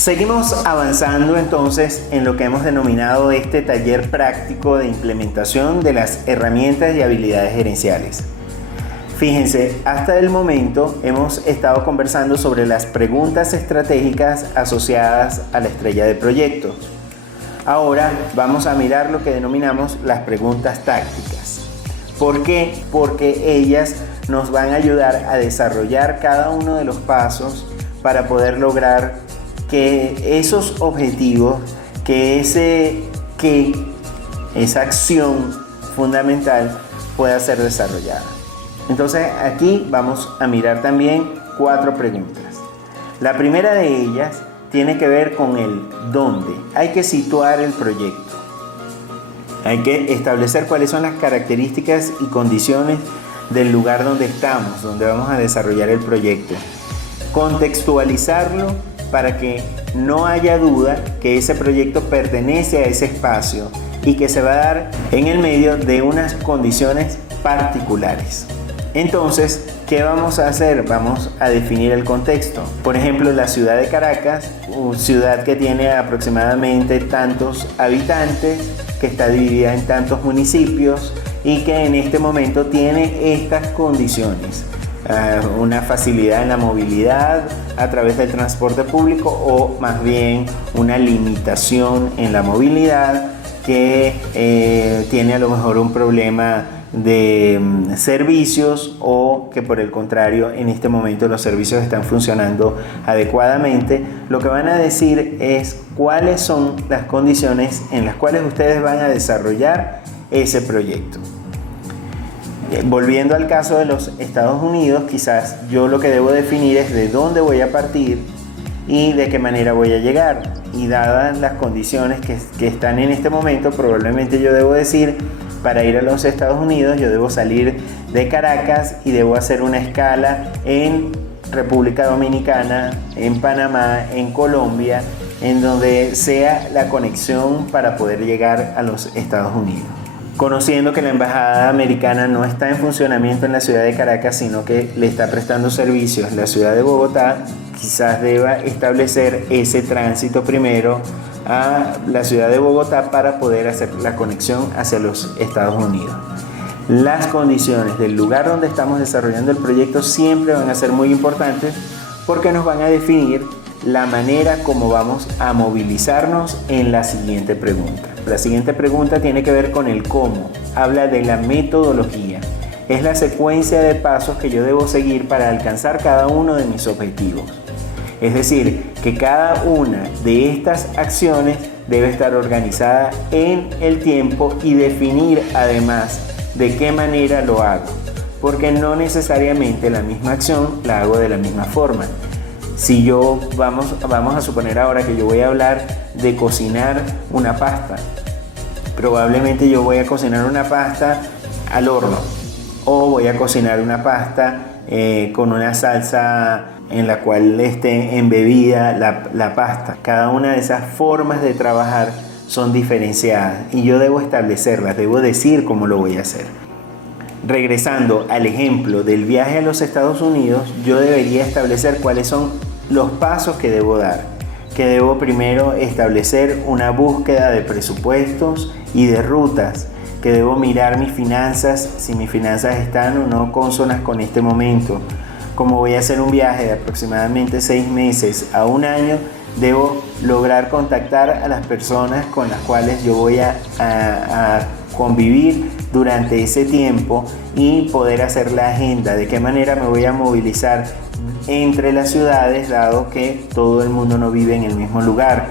Seguimos avanzando entonces en lo que hemos denominado este taller práctico de implementación de las herramientas y habilidades gerenciales. Fíjense, hasta el momento hemos estado conversando sobre las preguntas estratégicas asociadas a la estrella de proyectos. Ahora vamos a mirar lo que denominamos las preguntas tácticas. ¿Por qué? Porque ellas nos van a ayudar a desarrollar cada uno de los pasos para poder lograr que esos objetivos, que esa acción fundamental pueda ser desarrollada. Entonces aquí vamos a mirar también 4 preguntas. La primera de ellas tiene que ver con el dónde. Hay que situar el proyecto. Hay que establecer cuáles son las características y condiciones del lugar donde estamos, donde vamos a desarrollar el proyecto. Contextualizarlo para que no haya duda que ese proyecto pertenece a ese espacio y que se va a dar en el medio de unas condiciones particulares. Entonces, ¿qué vamos a hacer? Vamos a definir el contexto. Por ejemplo, la ciudad de Caracas, una ciudad que tiene aproximadamente tantos habitantes, que está dividida en tantos municipios y que en este momento tiene estas condiciones. Una facilidad en la movilidad a través del transporte público o más bien una limitación en la movilidad que tiene a lo mejor un problema de servicios o que por el contrario en este momento los servicios están funcionando adecuadamente. Lo que van a decir es cuáles son las condiciones en las cuales ustedes van a desarrollar ese proyecto. Volviendo al caso de los Estados Unidos, quizás yo lo que debo definir es de dónde voy a partir y de qué manera voy a llegar. Y dadas las condiciones que están en este momento, probablemente yo debo decir, para ir a los Estados Unidos yo debo salir de Caracas y debo hacer una escala en República Dominicana, en Panamá, en Colombia, en donde sea la conexión para poder llegar a los Estados Unidos. Conociendo que la embajada americana no está en funcionamiento en la ciudad de Caracas, sino que le está prestando servicios en la ciudad de Bogotá, quizás deba establecer ese tránsito primero a la ciudad de Bogotá para poder hacer la conexión hacia los Estados Unidos. Las condiciones del lugar donde estamos desarrollando el proyecto siempre van a ser muy importantes porque nos van a definir la manera como vamos a movilizarnos en la siguiente pregunta. La siguiente pregunta tiene que ver con el cómo. Habla de la metodología. Es la secuencia de pasos que yo debo seguir para alcanzar cada uno de mis objetivos. Es decir, que cada una de estas acciones debe estar organizada en el tiempo y definir además de qué manera lo hago. Porque no necesariamente la misma acción la hago de la misma forma. Si yo vamos a suponer ahora que yo voy a hablar de cocinar una pasta. Probablemente yo voy a cocinar una pasta al horno o voy a cocinar una pasta con una salsa en la cual esté embebida la pasta. Cada una de esas formas de trabajar son diferenciadas y yo debo establecerlas, debo decir cómo lo voy a hacer. Regresando al ejemplo del viaje a los Estados Unidos, yo debería establecer cuáles son los pasos que debo dar. Que debo primero establecer una búsqueda de presupuestos y de rutas. Que debo mirar mis finanzas, si mis finanzas están o no consonas con este momento. Como voy a hacer un viaje de aproximadamente 6 meses a 1 año, debo lograr contactar a las personas con las cuales yo voy a convivir durante ese tiempo y poder hacer la agenda, de qué manera me voy a movilizar entre las ciudades, dado que todo el mundo no vive en el mismo lugar,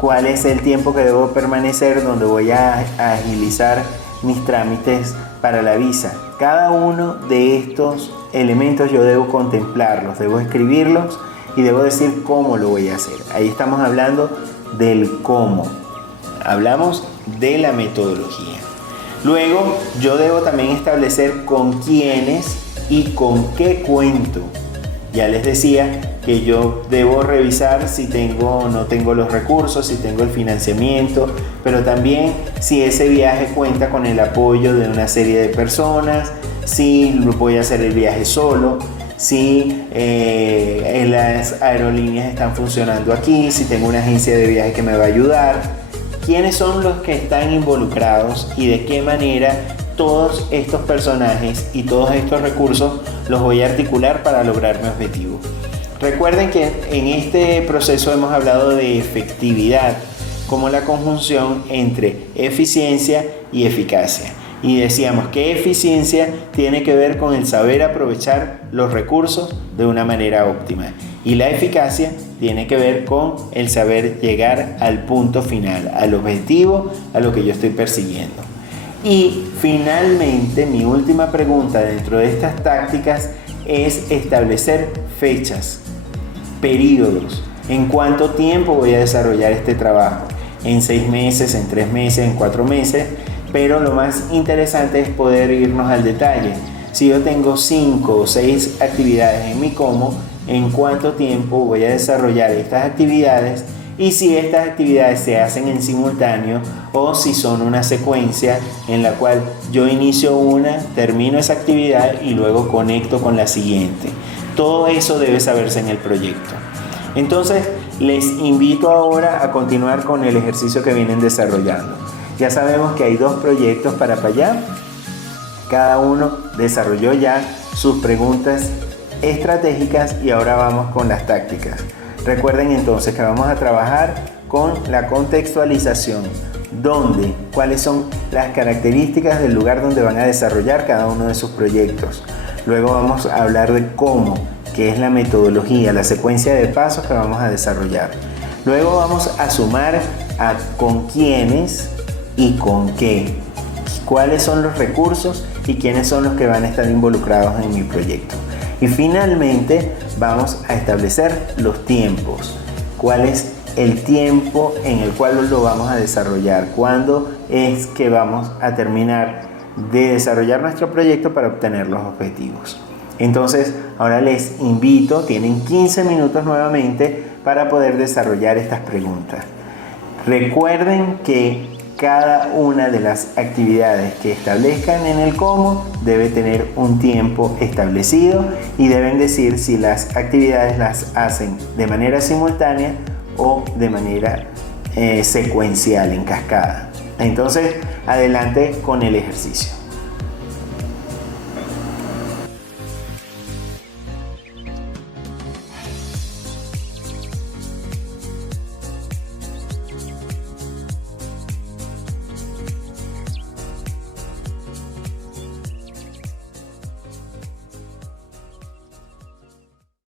cuál es el tiempo que debo permanecer, donde voy a agilizar mis trámites para la visa. Cada uno de estos elementos yo debo contemplarlos, debo escribirlos y debo decir cómo lo voy a hacer. Ahí estamos hablando del cómo. Hablamos de la metodología. Luego yo debo también establecer con quiénes y con qué cuento. Ya les decía que yo debo revisar si tengo o no tengo los recursos, si tengo el financiamiento, pero también si ese viaje cuenta con el apoyo de una serie de personas, si voy a hacer el viaje solo, si las aerolíneas están funcionando aquí, si tengo una agencia de viaje que me va a ayudar, quiénes son los que están involucrados y de qué manera todos estos personajes y todos estos recursos los voy a articular para lograr mi objetivo. Recuerden que en este proceso hemos hablado de efectividad como la conjunción entre eficiencia y eficacia. Y decíamos que eficiencia tiene que ver con el saber aprovechar los recursos de una manera óptima. Y la eficacia tiene que ver con el saber llegar al punto final, al objetivo, a lo que yo estoy persiguiendo. Y finalmente, mi última pregunta dentro de estas tácticas es establecer fechas, periodos. ¿En cuánto tiempo voy a desarrollar este trabajo? ¿En 6 meses, en 3 meses, en 4 meses? Pero lo más interesante es poder irnos al detalle. Si yo tengo 5 o 6 actividades en mi Como, ¿en cuánto tiempo voy a desarrollar estas actividades? Y si estas actividades se hacen en simultáneo o si son una secuencia en la cual yo inicio una, termino esa actividad y luego conecto con la siguiente. Todo eso debe saberse en el proyecto. Entonces, les invito ahora a continuar con el ejercicio que vienen desarrollando. Ya sabemos que hay 2 proyectos para allá. Cada uno desarrolló ya sus preguntas estratégicas y ahora vamos con las tácticas. Recuerden entonces que vamos a trabajar con la contextualización. ¿Dónde? ¿Cuáles son las características del lugar donde van a desarrollar cada uno de sus proyectos? Luego vamos a hablar de cómo, que es la metodología, la secuencia de pasos que vamos a desarrollar. Luego vamos a sumar a con quiénes y con qué, cuáles son los recursos y quiénes son los que van a estar involucrados en mi proyecto. Y finalmente vamos a establecer los tiempos. ¿Cuál es el tiempo en el cual lo vamos a desarrollar? ¿Cuándo es que vamos a terminar de desarrollar nuestro proyecto para obtener los objetivos? Entonces, ahora les invito, tienen 15 minutos nuevamente para poder desarrollar estas preguntas. Recuerden que cada una de las actividades que establezcan en el cómo debe tener un tiempo establecido y deben decir si las actividades las hacen de manera simultánea o de manera secuencial, en cascada. Entonces, adelante con el ejercicio.